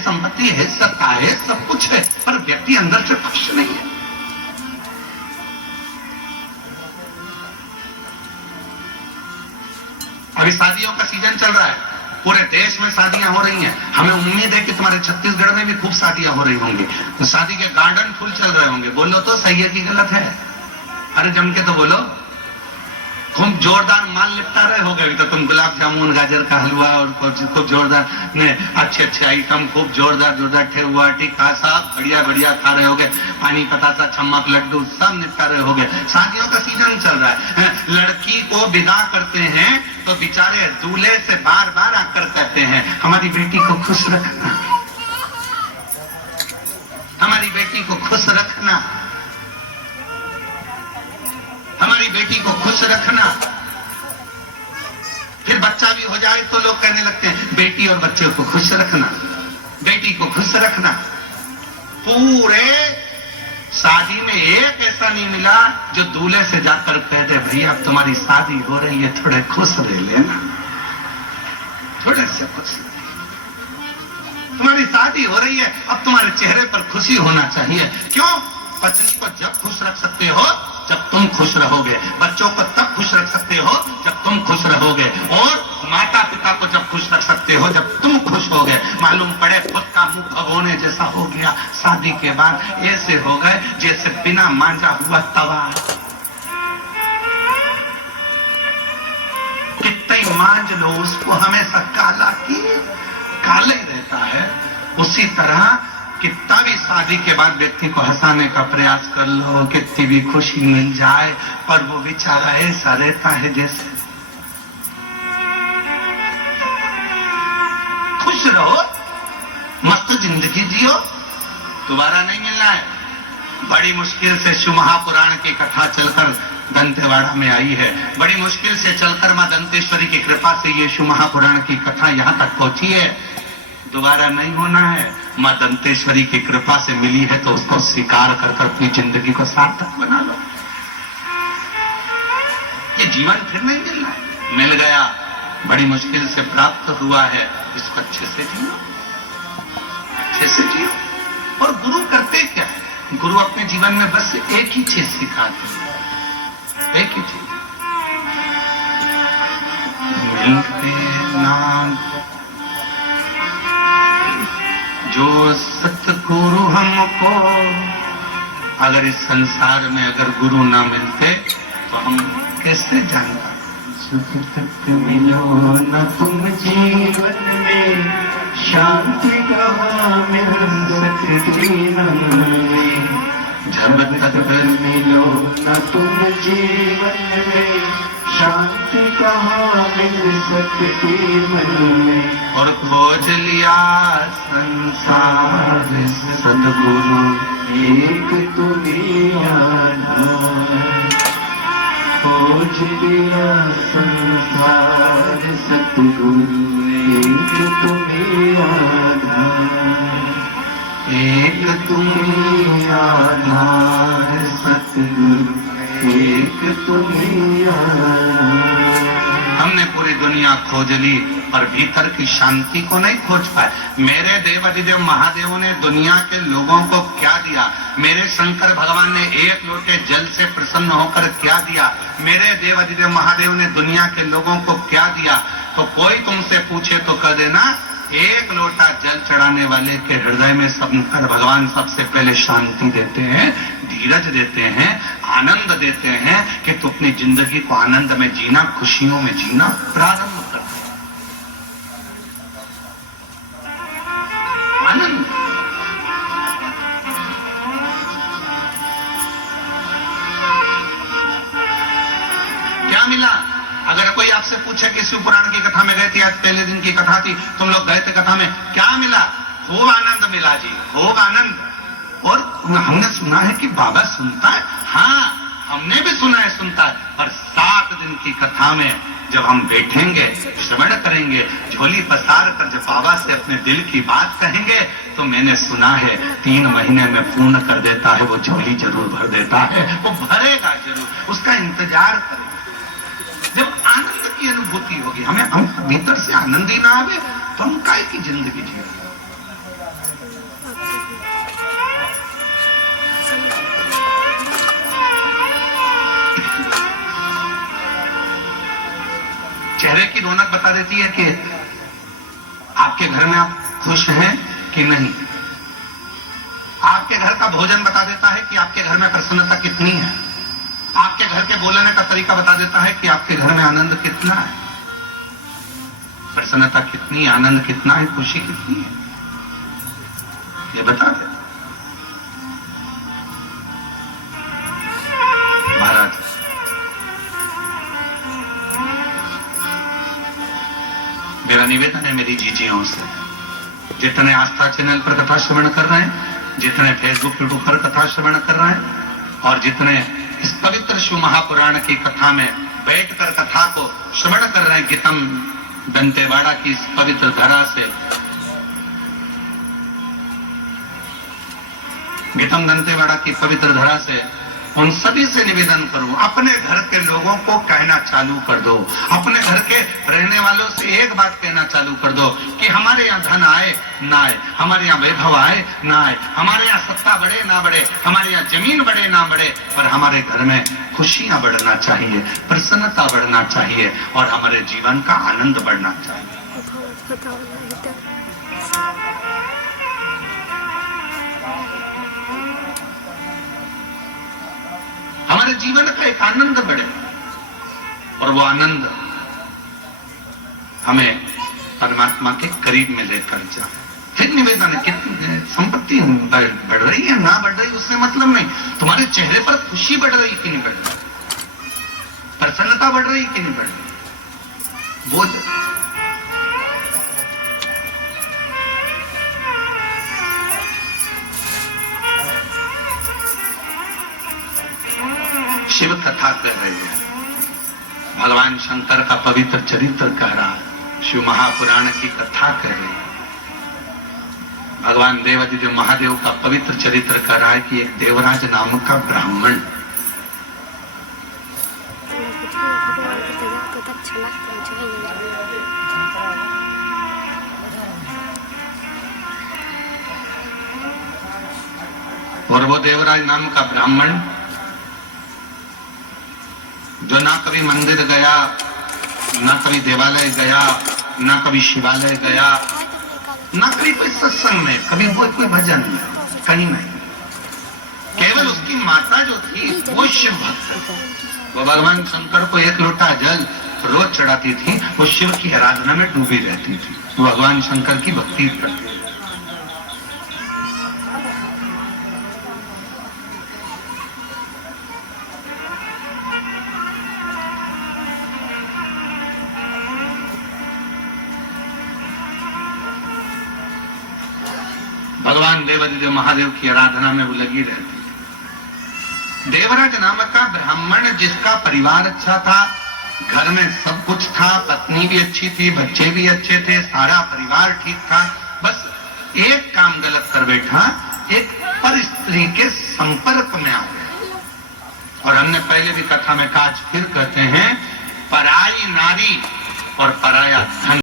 संपत्ति है, सत्ता है, सब कुछ है, पर व्यक्ति अंदर से खुश नहीं है। अभी शादियों का सीजन चल रहा है, पूरे देश में शादियां हो रही हैं। हमें उम्मीद है कि तुम्हारे छत्तीसगढ़ में भी खूब शादियां हो रही होंगी, तो शादी के गार्डन फुल चल रहे होंगे। बोलो तो सही है कि गलत है? अरे जम के तो बोलो। खूब जोरदार माल निपटा रहे हो गए तो तुम, गुलाब जामुन, गाजर का हलवा और खूब जोरदार अच्छे आइटम, खूब जोरदार ठेकुआ, टिक्का, सब बढ़िया बढ़िया खा रहे होगे। पानी पतासा, छम्मक, लड्डू सब निपटा रहे होगे। शादियों का सीजन चल रहा है। लड़की को विदा करते हैं तो बेचारे दूल्हे से बार बार आकर कहते हैं, हमारी बेटी को खुश रखना, हमारी बेटी को खुश रखना, हमारी बेटी को खुश रखना। फिर बच्चा भी हो जाए तो लोग कहने लगते हैं, बेटी और बच्चे को खुश रखना, बेटी को खुश रखना। पूरे शादी में एक ऐसा नहीं मिला जो दूल्हे से जाकर कह दे, भैया अब तुम्हारी शादी हो रही है, थोड़े खुश रह लेना, थोड़े से खुश, तुम्हारी शादी हो रही है, अब तुम्हारे चेहरे पर खुशी होना चाहिए। क्यों? पत्नी को जब खुश रख सकते हो जब तुम खुश रहोगे, बच्चों को तब खुश रख सकते हो जब तुम खुश रहोगे, और माता पिता को जब खुश रख सकते हो जब तुम खुश होगे। मालूम पड़े खुद का मुंह भगोने जैसा हो गया, शादी के बाद ऐसे हो गए जैसे बिना मांजा हुआ तवा। कितने मांज लो उसको, हमेशा काला की काले रहता है। उसी तरह कितना भी शादी के बाद व्यक्ति को हंसाने का प्रयास कर लो, कितनी भी खुशी मिल जाए, पर वो बेचारा ऐसा रहता है जैसे। खुश रहो, मस्त जिंदगी जियो, दोबारा नहीं मिलना है। बड़ी मुश्किल से शिव महापुराण की कथा चलकर दंतेवाड़ा में आई है, बड़ी मुश्किल से चलकर मां दंतेश्वरी की कृपा से ये शिव महापुराण की कथा यहां तक पहुंची है। दोबारा नहीं होना है। मां दंतेश्वरी की कृपा से मिली है तो उसको स्वीकार कर अपनी जिंदगी को सार्थक बना लो। ये जीवन फिर नहीं मिलना है, मिल गया, बड़ी मुश्किल से प्राप्त हुआ है, इसको अच्छे से जियो, अच्छे से जियो। और गुरु करते क्या है? गुरु अपने जीवन में बस एक ही चीज सिखाते हैं, एक ही चीज, मिलते नाम। जो सतगुरु हमको, अगर इस संसार में अगर गुरु ना मिलते तो हम कैसे जान पाते? सुख तक मिलो न तुम जीवन में, शांति कहाँ मिल सकती मन में। जब तक मिलो न तुम जीवन में, शांति कहाँ मिल सकती मन में। और खोज लिया संसार सतगुरु, एक तुम्हीं आधार। खोज लिया संसार सतगुरु, एक तुम्हीं आधार, एक तुम्हीं आधार सतगुरु, एक तुम्हीं आधार। हमने पूरी दुनिया खोज ली पर भीतर की शांति को नहीं खोज पाए। मेरे देव अधिदेव महादेव ने दुनिया के लोगों को क्या दिया? मेरे शंकर भगवान ने एक लोटे जल से प्रसन्न होकर क्या दिया? मेरे देव अधिदेव महादेव ने दुनिया के लोगों को क्या दिया? तो कोई तुमसे पूछे तो कह देना, एक लोटा जल चढ़ाने वाले के हृदय में शंकर भगवान सबसे पहले शांति देते हैं, धीरज देते हैं, आनंद देते हैं कि तू अपनी जिंदगी को आनंद में जीना, खुशियों में जीना प्रारंभ कर। आनंद। क्या मिला? अगर कोई आपसे पूछे कि शिव पुराण की कथा में गए थे, आज पहले दिन की कथा थी, तुम लोग गए थे कथा में, क्या मिला? खूब आनंद मिला जी, खूब आनंद। और हमने सुना है कि बाबा सुनता है। हाँ, हमने भी सुना है सुनता है, पर 7 दिन की कथा में जब हम बैठेंगे, श्रवण करेंगे, झोली पसार कर जब बाबा से अपने दिल की बात कहेंगे, तो मैंने सुना है 3 महीने में पूर्ण कर देता है, वो झोली जरूर भर देता है, वो भरेगा जरूर, उसका इंतजार करें। जब आनंद की अनुभूति होगी, हम भीतर से आनंद ही ना आवे तो हम काय की जिंदगी जिए। की रौनक बता देती है कि आपके घर में आप खुश हैं कि नहीं। आपके घर का भोजन बता देता है कि आपके घर में प्रसन्नता कितनी है। आपके घर के बोलने का तरीका बता देता है कि आपके घर में आनंद कितना है, प्रसन्नता कितनी है, आनंद कितना है, खुशी कितनी है, ये बता दे। महाराज मेरा निवेदन है मेरी जीजियों से, जितने आस्था चैनल पर कथा श्रवण कर रहे हैं, जितने फेसबुक यूट्यूब पर कथा श्रवण कर रहे हैं, और जितने इस पवित्र शिव महापुराण की कथा में बैठकर कथा को श्रवण कर रहे हैं, गीतम दंतेवाड़ा की इस पवित्र धरा से, गीतम दंतेवाड़ा की पवित्र धरा से उन सभी से निवेदन करूं, अपने घर के लोगों को कहना चालू कर दो, अपने घर के रहने वालों से एक बात कहना चालू कर दो कि हमारे यहाँ धन आए ना आए, हमारे यहाँ वैभव आए ना आए, हमारे यहाँ सत्ता बढ़े ना बढ़े, हमारे यहाँ जमीन बढ़े ना बढ़े, पर हमारे घर में खुशियां बढ़ना चाहिए, प्रसन्नता बढ़ना चाहिए और हमारे जीवन का आनंद बढ़ना चाहिए। हमारे जीवन का एक आनंद बढ़े और वो आनंद हमें परमात्मा के करीब में लेकर जाए। फिर निवेदन है, कितनी संपत्ति बढ़ रही है ना बढ़ रही उससे मतलब नहीं, तुम्हारे चेहरे पर खुशी बढ़ रही कि नहीं बढ़ रही, प्रसन्नता बढ़ रही कि नहीं बढ़ रही, वो शिव कथा कर रहे हैं, भगवान शंकर का पवित्र चरित्र कह रहा है, शिव महापुराण की कथा कर रहे हैं, भगवान देवादिदेव महादेव का पवित्र चरित्र कह रहा है कि एक देवराज नाम का ब्राह्मण और वो देवराज नाम का ब्राह्मण जो ना कभी मंदिर गया, ना कभी देवालय गया, ना कभी शिवालय गया, ना कभी कोई सत्संग में, कभी कोई भजन में, कहीं नहीं, केवल उसकी माता जो थी वो शिव भक्त, वो भगवान शंकर को एक लोटा जल रोज चढ़ाती थी, वो शिव की आराधना में डूबी रहती थी, वो भगवान शंकर की भक्ति करती। भगवान देवादिदेव महादेव की आराधना में वो लगी रहती थी। देवराज नामक का ब्राह्मण जिसका परिवार अच्छा था, घर में सब कुछ था, पत्नी भी अच्छी थी, बच्चे भी अच्छे थे, सारा परिवार ठीक था, बस एक काम गलत कर बैठा, एक पर स्त्री के संपर्क में आ गया। और हमने पहले भी कथा में कहा, फिर कहते हैं, पराई नारी और पराया धन